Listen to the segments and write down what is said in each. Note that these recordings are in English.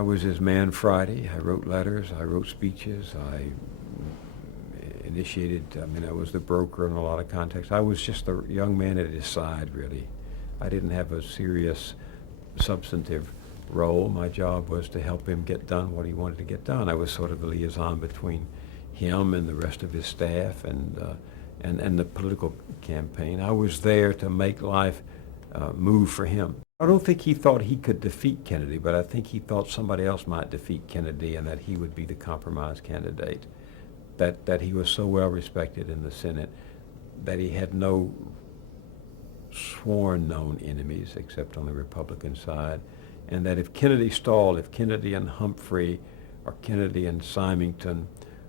I was his man Friday. I wrote letters, I wrote speeches, I initiated, I was the broker in a lot of contexts. I was just the young man at his side, really. I didn't have a serious, substantive role. My job was to help him get done what he wanted to get done. I was sort of the liaison between him and the rest of his staff and the political campaign. I was there to make life move for him. I don't think he thought he could defeat Kennedy, but I think he thought somebody else might defeat Kennedy and that he would be the compromise candidate. That he was so well respected in the Senate that he had no sworn known enemies except on the Republican side, and that if Kennedy stalled, if Kennedy and Humphrey or Kennedy and Symington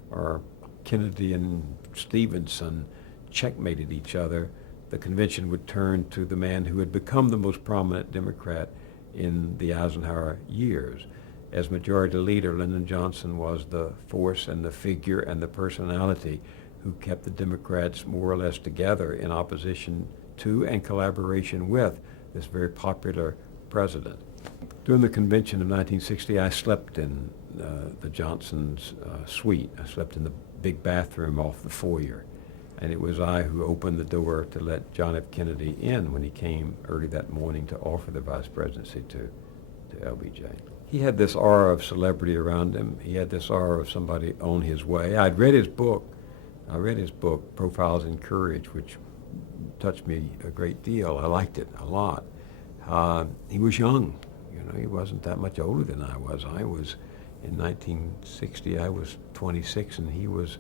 or Kennedy and Stevenson checkmated each other, the convention would turn to the man who had become the most prominent Democrat in the Eisenhower years. As Majority Leader, Lyndon Johnson was the force and the figure and the personality who kept the Democrats more or less together in opposition to and collaboration with this very popular president. During the convention of 1960, I slept in the Johnson's suite. I slept in the big bathroom off the foyer. And it was I who opened the door to let John F. Kennedy in when he came early that morning to offer the vice presidency to LBJ. He had this aura of celebrity around him. He had this aura of somebody on his way. I'd read his book. I read his book, Profiles in Courage, which touched me a great deal. I liked it a lot. He was young. He wasn't that much older than I was. In 1960, I was 26, and he was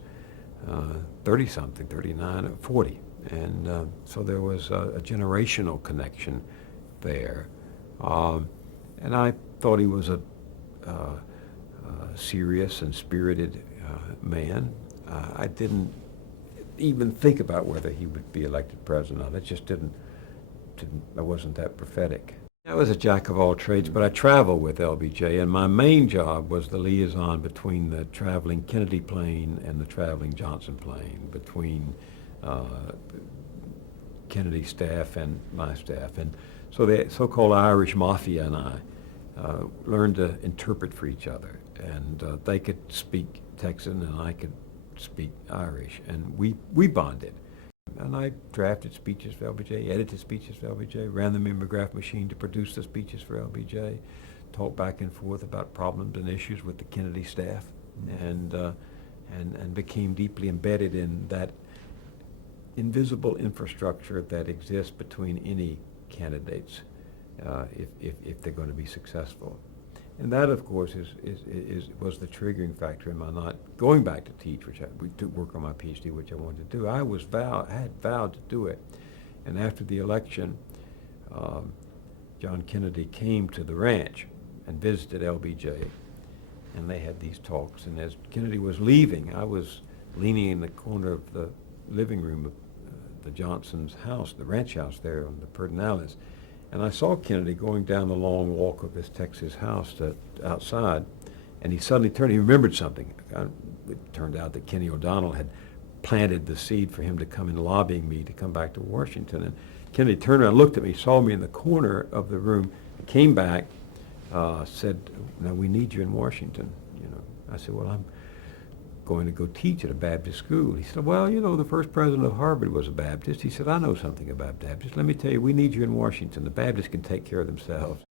30-something, 39 or 40. And so there was a generational connection there. And I thought he was a serious and spirited man. I didn't even think about whether he would be elected president. It just I wasn't that prophetic. I was a jack of all trades, but I traveled with LBJ, and my main job was the liaison between the traveling Kennedy plane and the traveling Johnson plane, between Kennedy's staff and my staff. And so the so-called Irish Mafia and I learned to interpret for each other, and they could speak Texan and I could speak Irish, and we bonded. And I drafted speeches for LBJ, edited speeches for LBJ, ran the mimeograph machine to produce the speeches for LBJ, talked back and forth about problems and issues with the Kennedy staff, and became deeply embedded in that invisible infrastructure that exists between any candidates if they're going to be successable. And that, of course, was the triggering factor in my not going back to teach, we took work on my PhD, which I wanted to do. I had vowed to do it. And after the election, John Kennedy came to the ranch and visited LBJ, and they had these talks. And as Kennedy was leaving, I was leaning in the corner of the living room of the Johnson's house, the ranch house there on the Pedernales. And I saw Kennedy going down the long walk of his Texas house outside, and he suddenly turned. He remembered something. It turned out that Kenny O'Donnell had planted the seed for him to come in lobbying me to come back to Washington. And Kennedy turned around, looked at me, saw me in the corner of the room, came back, said, "Now we need you in Washington." I said, "Well, I'm going to go teach at a Baptist school." He said, "Well, the first president of Harvard was a Baptist." He said, "I know something about Baptists. Let me tell you, we need you in Washington. The Baptists can take care of themselves."